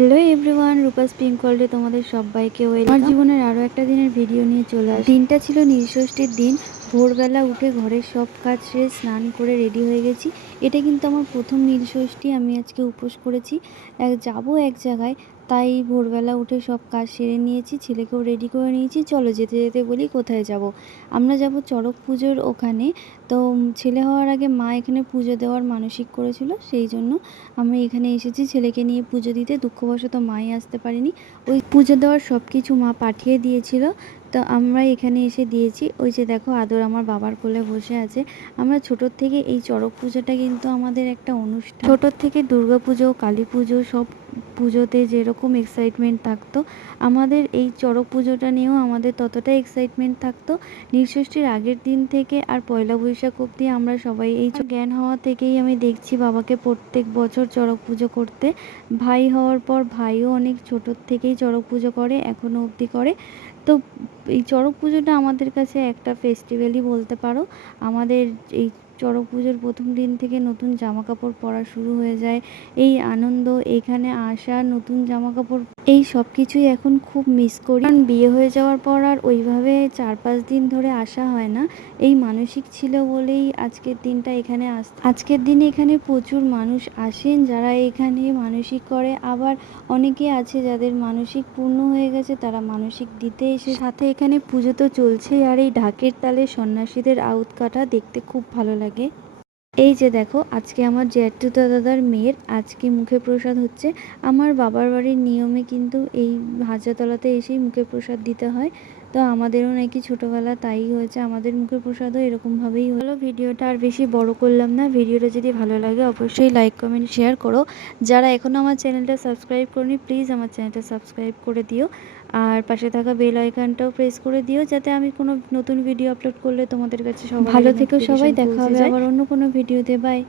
Hello everyone, Rupa's pink ওয়ার্ল্ডে তোমাদের সবাইকে ওয়েলকাম। আমার জীবনের আরও একটা দিনের ভিডিও নিয়ে চলে আসি। দিনটা ছিল নীলষষ্ঠীর দিন। ভোরবেলা উঠে ঘরের সব কাজ সেরে স্নান করে রেডি হয়ে গেছি। এটা কিন্তু আমার প্রথম নীলষষ্ঠী। আমি আজকে উপোস করেছি, যাব এক জায়গায়, তাই ভোরবেলা উঠে সব কাজ সেরে নিয়েছি, ছেলেকেও রেডি করে নিয়েছি। চলো যেতে যেতে বলি কোথায় যাব। আমরা যাব চড়ক পুজোর ওখানে। তো ছেলে হওয়ার আগে মা এখানে পুজো দেওয়ার মানসিক করেছিল, সেই জন্য আমি এখানে এসেছি ছেলেকে নিয়ে পুজো দিতে। দুঃখবশত মাই আসতে পারিনি। ওই পুজো দেওয়ার সব কিছু মা পাঠিয়ে দিয়েছিল, তো আমরা এখানে এসে দিয়েছি। ওই যে দেখো আদর আমার বাবার কোলে বসে আছে। আমরা ছোটোর থেকে এই চড়ক পুজোটা কিন্তু আমাদের একটা অনুষ্ঠান। ছোটোর থেকে দুর্গা পুজো, কালী পুজো, সব পুজোতে যেরকম এক্সাইটমেন্ট থাকতো, আমাদের এই চড়ক পুজোটা নিয়েও আমাদের ততটা এক্সাইটমেন্ট থাকতো। নীলষষ্ঠীর আগের দিন থেকে আর পয়লা বৈশাখ অবধি আমরা সবাই এই জ্ঞান হওয়া থেকেই আমি দেখছি বাবাকে প্রত্যেক বছর চড়ক পুজো করতে। ভাই হওয়ার পর ভাইও অনেক ছোটোর থেকেই চড়ক পুজো করে, এখনও অবধি করে। তো এই চড়ক পুজোটা আমাদের কাছে একটা ফেস্টিভ্যালই বলতে পারো। আমাদের এই চড়ক পুজোর প্রথম দিন থেকে নতুন জামা কাপড় পরা শুরু হয়ে যায়। এই আনন্দ, এখানে আসা, নতুন জামা কাপড়, এই সব কিছুই এখন খুব মিস করি। কারণ বিয়ে হয়ে যাওয়ার পর আর ওইভাবে 4-5 দিন ধরে আসা হয় না। এই মানসিক ছিল বলেই আজকের দিনটা এখানে আজকের দিনে এখানে প্রচুর মানুষ আসেন যারা এখানে মানসিক করে। আবার অনেকে আছে যাদের মানসিক পূর্ণ হয়ে গেছে, তারা মানসিক দিতে এসে। সাথে এখানে পুজো তো চলছেই, আর এই ঢাকের তালে সন্ন্যাসীদের আউট কাটা দেখতে খুব ভালো লাগে। এই যে দেখো, আজকে আমার জ্যাঠুতো দাদার মেয়ের আজকে মুখে প্রসাদ হচ্ছে। আমার বাবার বাড়ির নিয়মে কিন্তু এই হাজারতলাতে এসেই মুখে প্রসাদ দিতে হয়। তো আমাদেরও নাকি ছোটোবেলা তাই হয়েছে, আমাদের মুখে প্রসাদও এরকমভাবেই হলো। ভিডিওটা আর বেশি বড় করলাম না। ভিডিওটা যদি ভালো লাগে অবশ্যই লাইক, কমেন্ট, শেয়ার করো। যারা এখনও আমার চ্যানেলটা সাবস্ক্রাইব করনি, প্লিজ আমার চ্যানেলটা সাবস্ক্রাইব করে দিও। আর পাশে থাকা বেল আইকনটাও প্রেস করে দিও, যাতে আমি কোনো নতুন ভিডিও আপলোড করলে তোমাদের কাছে সবার ভালো থেকো সবাই। দেখা হবে আবার অন্য কোনো ভিডিওতে। বাই।